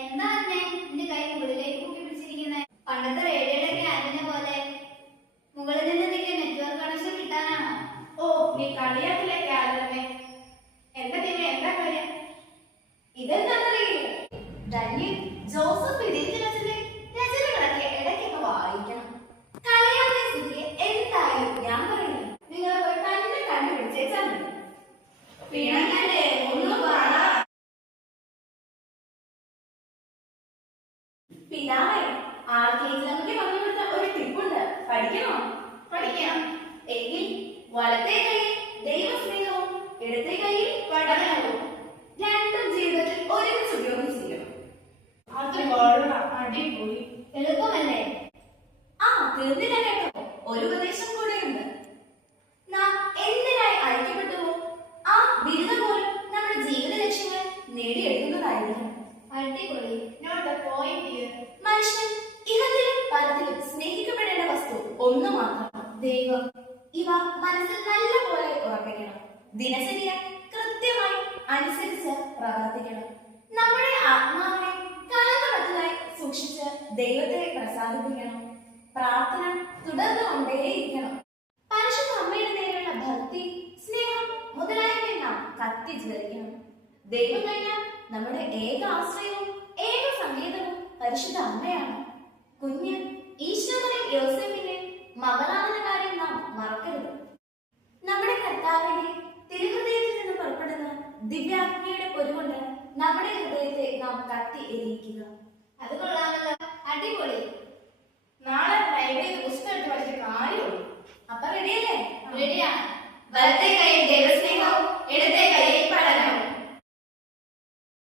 എന്താ അന്നെ നിന്റെ കൈ മുകളിലേക്ക് കൂട്ടി പിടിച്ചിരിക്കുന്നേ? പണ്ടത്തെ റേഡിയോയുടെ ക്യാബിനെ പോലെ മുകളിൽ നിന്ന് എന്തെങ്കിലും നെറ്റ്വർക്ക് കണക്ഷൻ കിട്ടാനാണോ? ഓ, നീ കളിയാക്കില്ലേ ക്യാബിനെ? എന്താ പിന്നെ എന്താ കാര്യം? ഇതെന്താണെന്നറിയില്ല. ഡാനിയൽ ജോസഫ് വിദേശത്തിന്റെ രചനകളൊക്കെ ഇടയ്ക്കൊക്കെ വായിക്കണം. കളിയാക്കിയ സ്ഥിതിക്ക് എന്തായാലും ഞാൻ പറയുന്നു, നിങ്ങൾ പോയി തന്നെ കണ്ടുപിടിച്ചേച്ചാൽ മതി. പിണങ്ങല്ലേ, ഒന്നും പറ. പിതാവേ, ആർക്കേജിലൊക്കെ പറഞ്ഞു കൊടുത്ത ഒരു ടിപ്പുണ്ട്. പഠിക്കണോ? പഠിക്കണം. എങ്കിൽ വലത്തെ കൈയിൽ ദൈവസ്നേഹവും ഇടത്തെ കൈയിൽ പഠനവും രണ്ടും ജീവിതത്തിൽ ഒരുമിച്ച് ഉപയോഗിച്ചിരിക്കണം. അത് കൊള്ളാം, അടിപൊളി. എളുപ്പമല്ലേ? ആ, തീർന്നില്ല കേട്ടോ. ഒരു ഉപദേശം കൂടെയുണ്ട്. നാം എന്തിനായി ഐക്യപ്പെട്ടുവോ ആ ബിരുദം പോലും നമ്മുടെ ജീവിത ലക്ഷ്യങ്ങൾ നേടിയെടുക്കുന്നതായിരിക്കണം. അടിപൊളി. Note the point here. മനുഷ്യൻ ഇഹത്തിലും പരത്തിലും സ്നേഹിക്കപ്പെടേണ്ട വസ്തു ഒന്ന് മാത്രം, ദൈവം. ഇവ മനസ്സിൽ നല്ലപോലെ ഉറപ്പിക്കണം. ദിനചര്യ കൃത്യമായി അനുസരിച്ച് പ്രവർത്തിക്കണം. നമ്മുടെ ആത്മാവിനെ കളങ്കമറ്റതായി സൂക്ഷിച്ച് ദൈവത്തെ പ്രസാദിപ്പിക്കണം. പ്രാർത്ഥന തുടർന്നുകൊണ്ടേയിരിക്കണം. പരിശുദ്ധ അമ്മയുടെ നേരെയുള്ള ഭക്തി, സ്നേഹം മുതലായവയെ നാം കത്തിജ്വലിക്കണം. ദൈവം കഴിഞ്ഞാൽ നമ്മുടെ ഏക ആശ്രയവും ഏക സംഗീതവും പരിശുദ്ധ അമ്മയാണ്. കുഞ്ഞ് ഈശോയുടെ യോസേഫിന്റെ മകളാണെന്ന കാര്യം നാം മറക്കരുത്. നമ്മുടെ കർത്താവിന്റെ തിരുഹൃദയത്തിൽ നിന്ന് പുറപ്പെടുന്ന ദിവ്യാഗ്നിയുടെ പൊരുകൊണ്ട് നമ്മുടെ ഹൃദയത്തെ നാം കത്തി എരിയിക്കുക. അത് കൊള്ളാമല്ലോ. അടിപൊളി. നാളെ ലൈബ്രറിയിൽ പുസ്തകം എടുത്ത് പഠിച്ച കാര്യമുള്ളൂ. അപ്പൊ റെഡിയല്ലേ? റെഡിയാണ്. വലത്തെ കൈ ദൈവസ്നേഹവും ഇടത്തെ കൈ